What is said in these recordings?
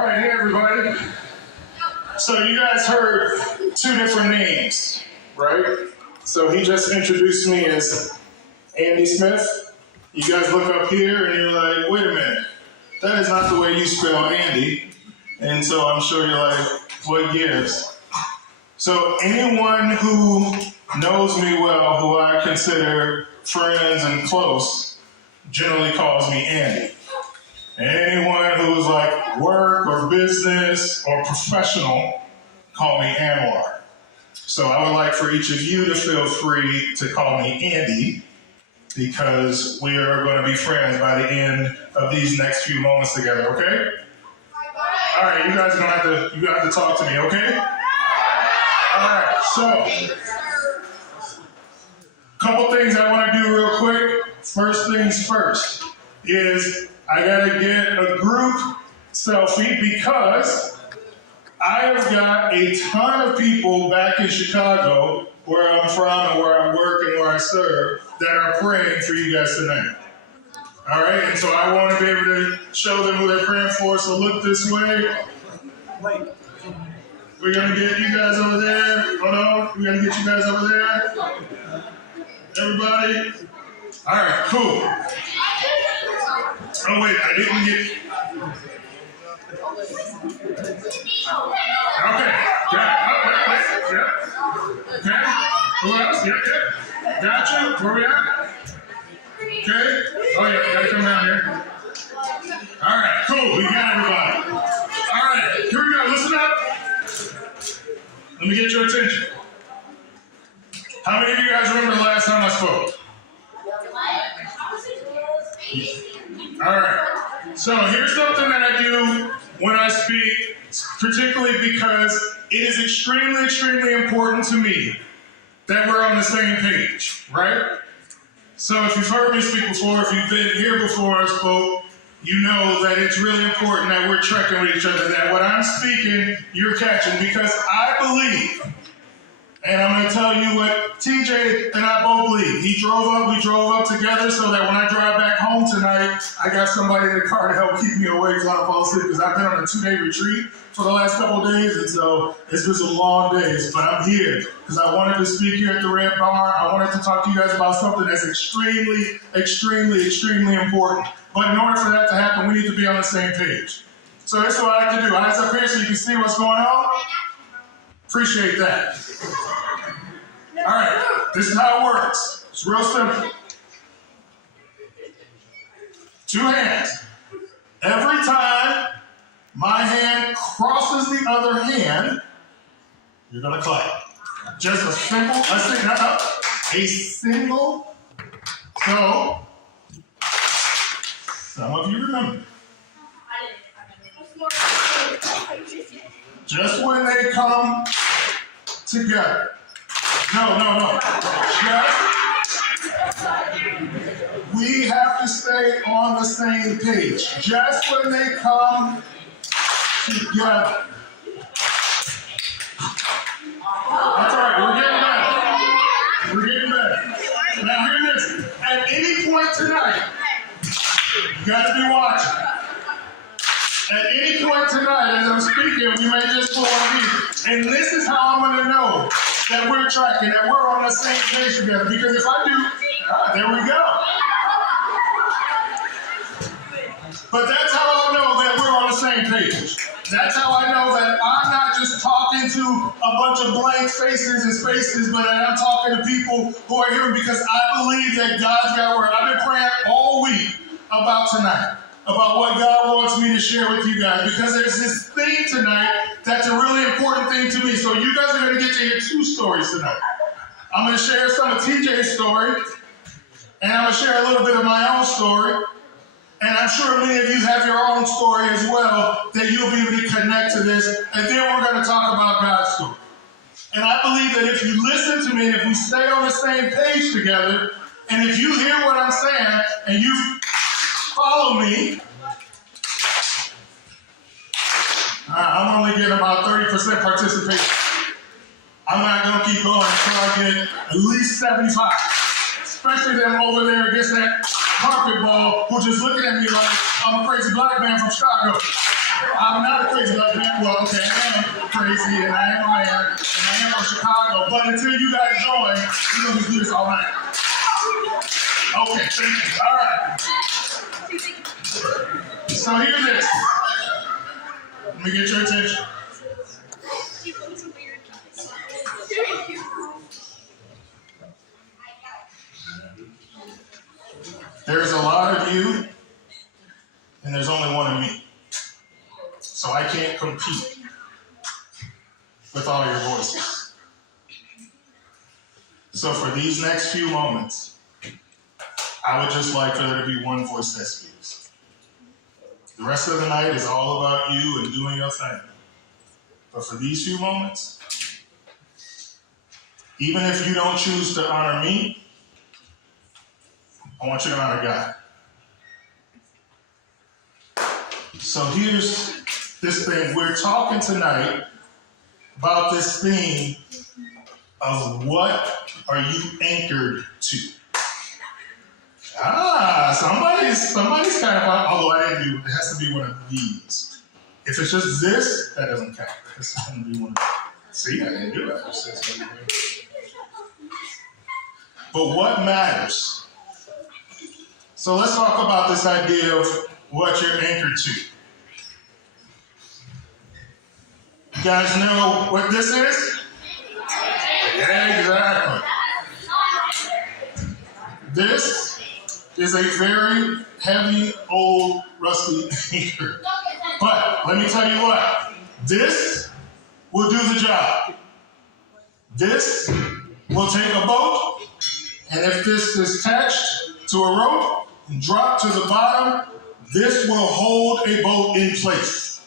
All right, hey everybody. So you guys heard two different names, right? So he just introduced me as Andy Smith. You guys look up here and you're like, wait a minute, that is not the way you spell Andy. And so I'm sure you're like, what gives? So anyone who knows me well, who I consider friends and close, generally calls me Andy. And anyone who's like work or business or professional, call me Anwar. So I would like for each of you to feel free to call me Andy, because we are going to be friends by the end of these next few moments together, okay? All right, you guys are going to have to talk to me, okay? All right, so couple things I want to do real quick. First things first is I got to get a group selfie, because I have got a ton of people back in Chicago, where I'm from and where I work and where I serve, that are praying for you guys tonight. All right, and so I want to be able to show them who they're praying for, so look this way. We're going to get you guys over there. Hold on, we're going to get you guys over there. Everybody? All right, cool. Oh, wait, I didn't get... Okay, yeah. Okay, who else? Yeah. Gotcha, where we at? Okay, oh yeah, gotta come down here. All right, cool, we got everybody. All right, here we go, listen up. Let me get your attention. How many of you guys remember the last time I spoke? All right, so here's something that I do when I speak, particularly because it is extremely, extremely important to me that we're on the same page, right? So if you've heard me speak before, if you've been here before I spoke, you know that it's really important that we're trekking with each other, that what I'm speaking, you're catching, because I believe, and I'm going to tell you what TJ and I both believe. We drove up together so that when I drive back home tonight, I got somebody in the car to help keep me awake so I don't fall asleep, because I've been on a 2-day retreat for the last couple of days, and so it's been some long days, but I'm here because I wanted to speak here at the Red Barn. I wanted to talk to you guys about something that's extremely, extremely, extremely important. But in order for that to happen, we need to be on the same page. So that's what I like to do. Eyes up here so you can see what's going on. Appreciate that. All right, this is how it works. It's real simple. 2 hands. Every time my hand crosses the other hand, you're gonna clap. Just a single. So, some of you remember. Just when they come together. No. We have to stay on the same page. Just when they come together. That's all right, we're getting better. Now hear this. At any point tonight, you gotta be watching. At any point tonight, as I'm speaking, we may just pull on me. And this is how I'm gonna know that we're tracking, that we're on the same page together. Because if I do, there we go. But that's how I know that we're on the same page. That's how I know that I'm not just talking to a bunch of blank faces and spaces, but that I'm talking to people who are here, because I believe that God's got a word. I've been praying all week about tonight, about what God wants me to share with you guys, because there's this thing tonight that's a really important thing to me. So you guys are going to get to hear 2 stories tonight. I'm going to share some of TJ's story, and I'm going to share a little bit of my own story. And I'm sure many of you have your own story as well that you'll be able to connect to this. And then we're going to talk about God's story. And I believe that if you listen to me, and if we stay on the same page together, and if you hear what I'm saying, and you follow me, I'm only getting about 30% participation. I'm not going to keep going until I get at least 75. Especially them over there against that carpet ball who just looking at me like I'm a crazy black man from Chicago. I'm not a crazy love man. Well, okay, I am crazy, and I am and I am from Chicago. But until you guys join, we're going to do this all night. Okay, thank you. All right. So here's this. Let me get your attention. There's a lot of you, and there's only one of me. So I can't compete with all your voices. So for these next few moments, I would just like for there to be one voice that speaks. The rest of the night is all about you and doing your thing. But for these few moments, even if you don't choose to honor me, I want you to honor God. So here's this thing. We're talking tonight about this theme of what are you anchored to? Somebody's kind of, although I didn't do, it has to be one of these. If it's just this, that doesn't count. It's going to be one of these. See, I didn't do it. But what matters? So let's talk about this idea of what you're anchored to. You guys know what this is? Exactly. This is a very heavy, old, rusty anchor. But let me tell you what, this will do the job. This will take a boat, and if this is attached to a rope and dropped to the bottom, this will hold a boat in place.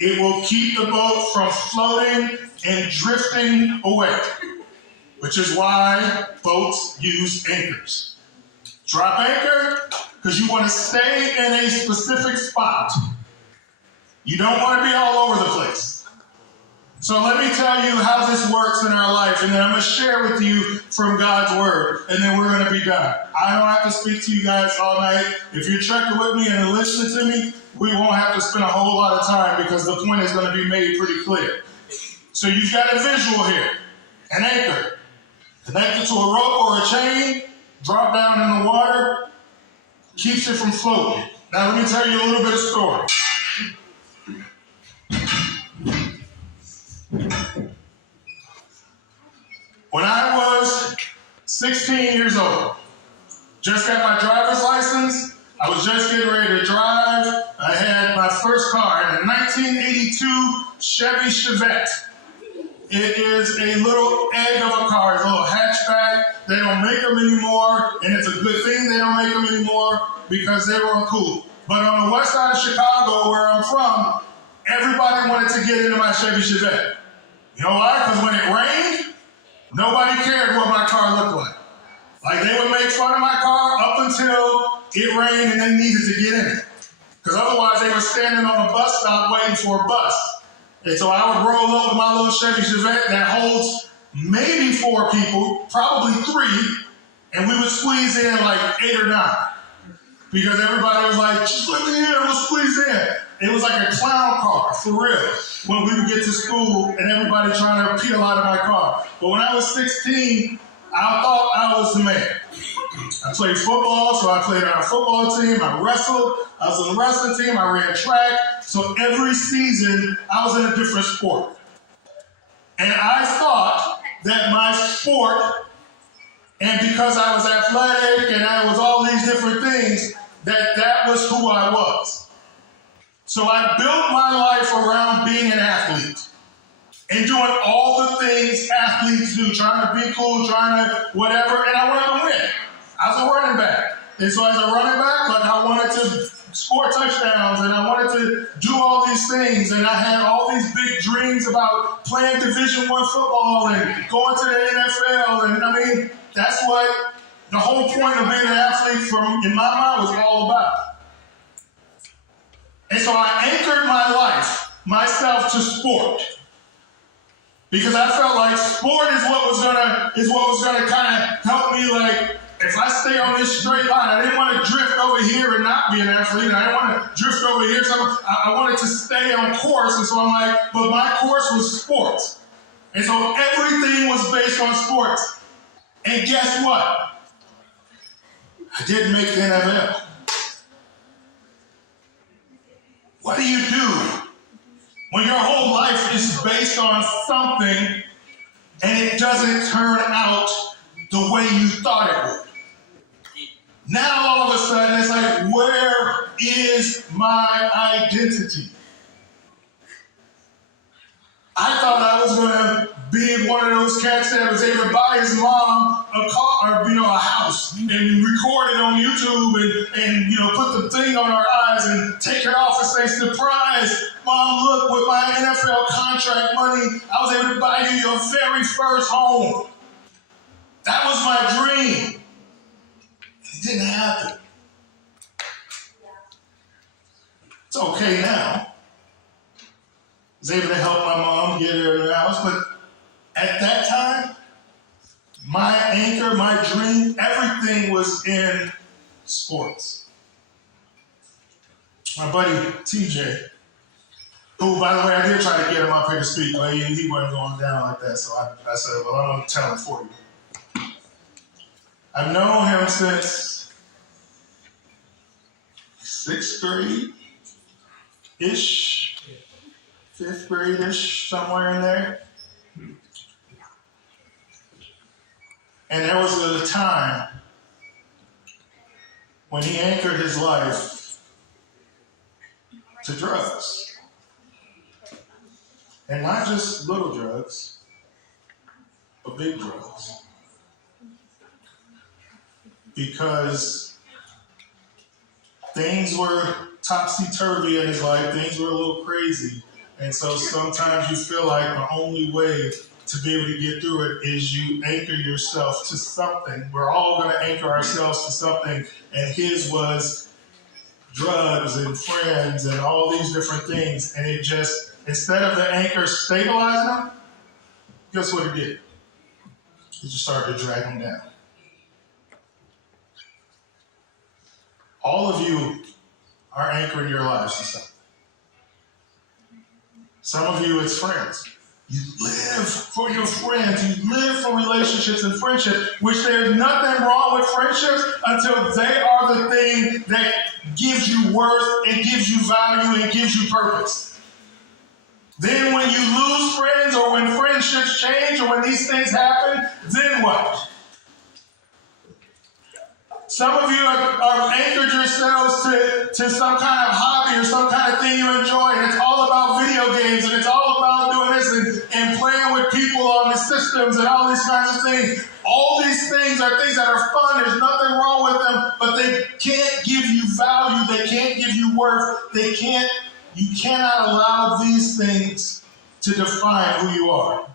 It will keep the boat from floating and drifting away, which is why boats use anchors. Drop anchor because you want to stay in a specific spot. You don't want to be all over the place. So let me tell you how this works in our life, and then I'm going to share with you from God's Word, and then we're going to be done. I don't have to speak to you guys all night. If you're checking with me and listening to me, we won't have to spend a whole lot of time because the point is going to be made pretty clear. So you've got a visual here, an anchor, connected to a rope or a chain, drop down in the water, keeps it from floating. Now let me tell you a little bit of story. When I was 16 years old, just got my driver's license, I was just getting ready to drive. I had my first car in a 1982 Chevy Chevette. It is a little egg of a car, it's a little hatchback. They don't make them anymore, and it's a good thing they don't make them anymore because they weren't cool. But on the west side of Chicago, where I'm from, everybody wanted to get into my Chevy Chevette. You know why? Because when it rained, nobody cared what my car looked like. Like, they would make fun of my car up until it rained and they needed to get in it. Because otherwise they were standing on a bus stop waiting for a bus. And so I would roll up with my little Chevy Chevette that holds maybe 4 people, probably 3, and we would squeeze in like 8 or 9. Because everybody was like, just let me in, we'll squeeze in. It was like a clown car, for real, when we would get to school and everybody trying to peel out of my car. But when I was 16, I thought I was the man. I played football, so I played on a football team. I wrestled. I was on the wrestling team. I ran track. So every season, I was in a different sport. And I thought that my sport, and because I was athletic and I was all these different things, that was who I was. So I built my life around being an athlete and doing all the things athletes do, trying to be cool, trying to whatever, and I wanted to win. I was a running back. And so as a running back, like, I wanted to score touchdowns and I wanted to do all these things, and I had all these big dreams about playing Division I football and going to the NFL, and I mean, that's what the whole point of being an athlete in my mind was all about. And so I anchored my life, myself, to sport. Because I felt like sport is what was gonna kind of help me like if I stay on this straight line, I didn't want to drift over here and not be an athlete. I didn't want to drift over here. So I wanted to stay on course. And so I'm like, but my course was sports. And so everything was based on sports. And guess what? I didn't make the NFL. What do you do when your whole life is based on something and it doesn't turn out the way you thought it would? Now all of a sudden it's like, where is my identity? I thought I was going to be one of those cats that was able to buy his mom a car, or, a house, and record it on YouTube, and put the thing on our eyes and take it off and say, surprise, Mom, look, with my NFL contract money, I was able to buy you your very first home. That was my dream. It didn't happen. It's okay now. I was able to help my mom get her in the house, but at that time, my anchor, my dream, everything was in sports. My buddy TJ, who, by the way, I did try to get him up here to speak, but he wasn't going down like that, so I said, well, I'm going to tell him for you. I've known him since 6th grade-ish, 5th grade-ish, somewhere in there. And there was a time when he anchored his life to drugs. And not just little drugs, but big drugs. Because things were topsy-turvy in his life, things were a little crazy. And so sometimes you feel like the only way to be able to get through it is you anchor yourself to something. We're all going to anchor ourselves to something, and his was drugs and friends and all these different things. And it just, instead of the anchor stabilizing him, guess what it did? It just started to drag him down. All of you are anchoring your lives to something. Some of you, it's friends. You live for your friends. You live for relationships and friendships, which there's nothing wrong with friendships until they are the thing that gives you worth and gives you value and gives you purpose. Then when you lose friends, or when friendships change, or when these things happen, then what? Some of you are anchored yourselves to some kind of hobby or some kind of thing you enjoy, and it's all about video games, and it's all about doing this and playing with people on the systems and all these kinds of things. All these things are things that are fun. There's nothing wrong with them, but they can't give you value. They can't give you worth. You cannot allow these things to define who you are.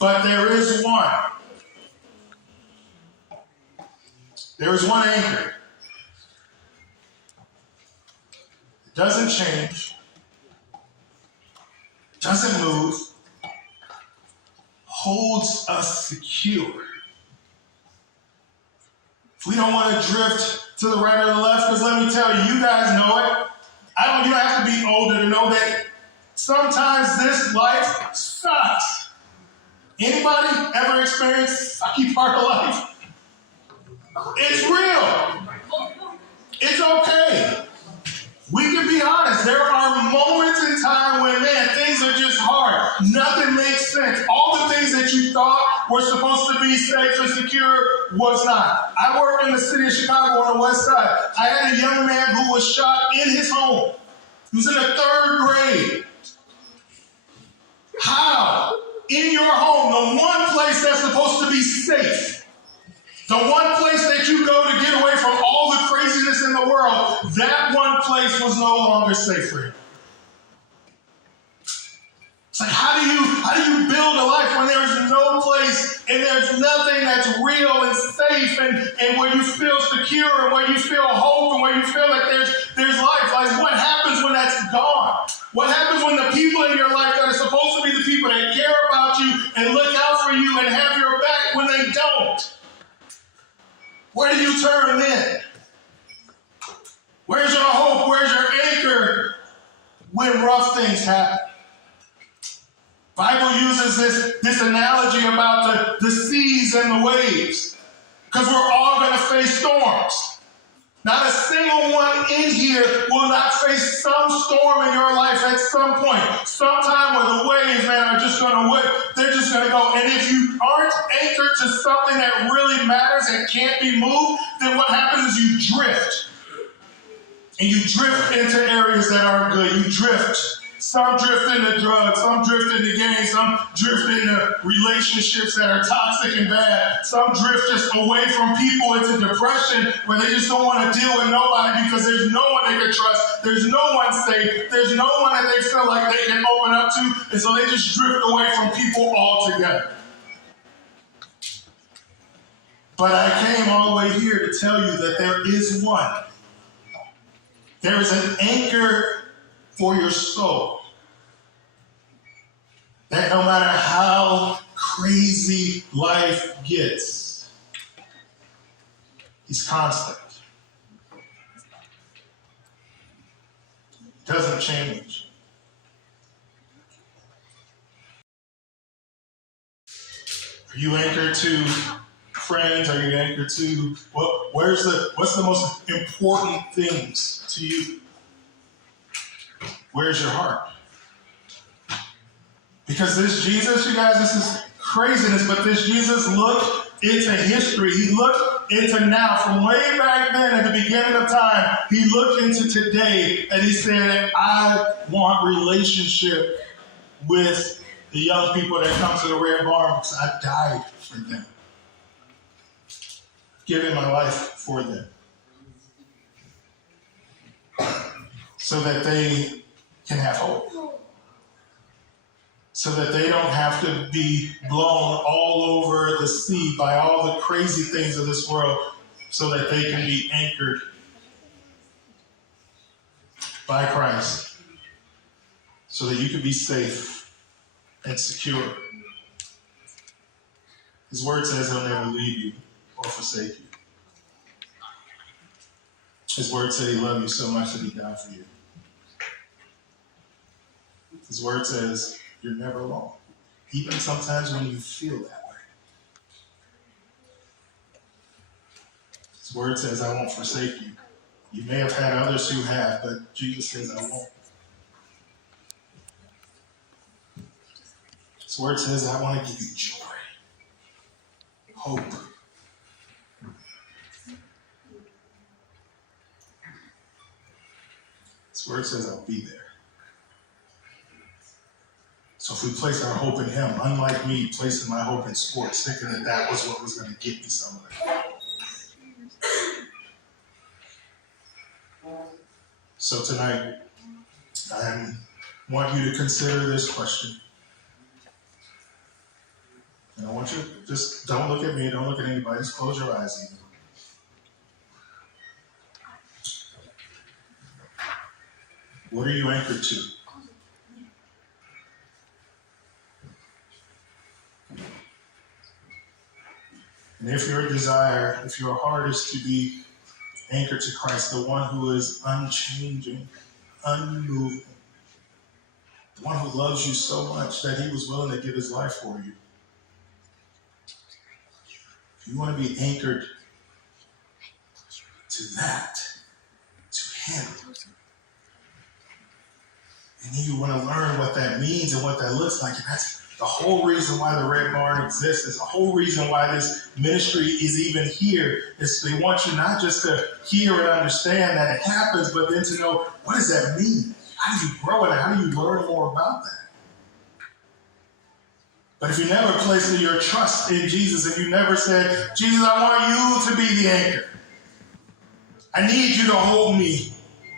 But there is one. There is one anchor. It doesn't change, doesn't move, holds us secure. If we don't want to drift to the right or the left, because let me tell you, you guys know it. You don't have to be older to know that sometimes this life sucks. Anybody ever experienced a sucky part of life? It's real. It's okay. We can be honest. There are moments in time when, man, things are just hard. Nothing makes sense. All the things that you thought were supposed to be safe and secure was not. I work in the city of Chicago on the west side. I had a young man who was shot in his home. He was in the 3rd grade. How? In your home, the one place that's supposed to be safe. The one place that you go to get away from all the craziness in the world, that one place was no longer safe for him. It's like, how do you build a life when there's no place and there's nothing that's real and safe and where you feel secure and where you feel hope and where you feel like there's life? Like, what happens when that's gone? What happens when the people in your life that are supposed to be the people that care about you and look out for you and have your back, when they don't? when rough things happen. Bible uses this analogy about the seas and the waves, because we're all going to face storms. Not a single one in here will not face some storm in your life at some point. Sometime where the waves, man, are just going to whip. They're just going to go. And if you aren't anchored to something that really matters and can't be moved, then what happens is you drift. And you drift into areas that aren't good. You drift. Some drift into drugs, some drift into gangs, some drift into relationships that are toxic and bad. Some drift just away from people into depression where they just don't want to deal with nobody because there's no one they can trust. There's no one safe. There's no one that they feel like they can open up to. And so they just drift away from people altogether. But I came all the way here to tell you that there is one. There is an anchor for your soul, that no matter how crazy life gets, he's constant. Doesn't change. Are you anchored to friends? Are you anchored to what's the most important things to you? Where's your heart? Because this Jesus, you guys, this is craziness, but this Jesus looked into history. He looked into now. From way back then at the beginning of time, he looked into today and he said, I want relationship with the young people that come to the Red Barn because I died for them. Giving my life for them. So that they can have hope. So that they don't have to be blown all over the sea by all the crazy things of this world, so that they can be anchored by Christ, so that you can be safe and secure. His word says he'll never leave you or forsake you. His word said he loved you so much that he died for you. His word says you're never alone, even sometimes when you feel that way. His word says, I won't forsake you. You may have had others who have, but Jesus says, I won't. His word says, I want to give you joy, hope. His word says, I'll be there. So if we place our hope in him, unlike me placing my hope in sports, thinking that was what was going to get me somewhere. So tonight, I want you to consider this question. And I want you to just don't look at me, don't look at anybody, just close your eyes even. What are you anchored to? And if your desire, if your heart is to be anchored to Christ, the one who is unchanging, unmoving, the one who loves you so much that he was willing to give his life for you. If you want to be anchored to that, to him, and then you want to learn what that means and what that looks like, and that's the whole reason why the Red Barn exists. It's the whole reason why this ministry is even here. Is they want you not just to hear and understand that it happens, but then to know, what does that mean? How do you grow in it? How do you learn more about that? But if you never placed your trust in Jesus, if you never said, Jesus, I want you to be the anchor. I need you to hold me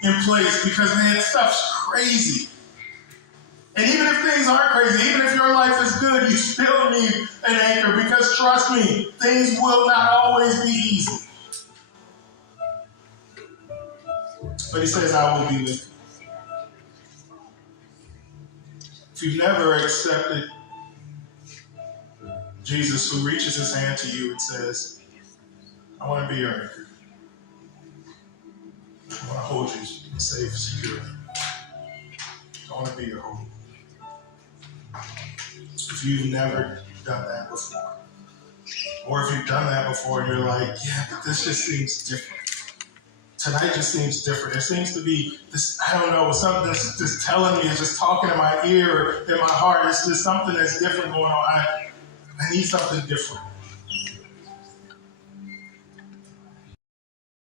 in place because, man, stuff's crazy. And even if things aren't crazy, even if your life is good, you still need an anchor because, trust me, things will not always be easy. But he says, I will be with you. If you've never accepted Jesus, who reaches his hand to you and says, I want to be your anchor. I want to hold you safe, secure. I want to be your hope. If you've never done that before, or if you've done that before and you're like, yeah, but this just seems different. Tonight just seems different. There seems to be this, I don't know, something that's just telling me, it's just talking in my ear or in my heart. It's just something that's different going on. I need something different.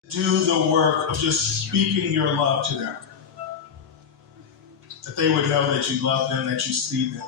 Do the work of just speaking your love to them. That they would know that you love them, that you see them,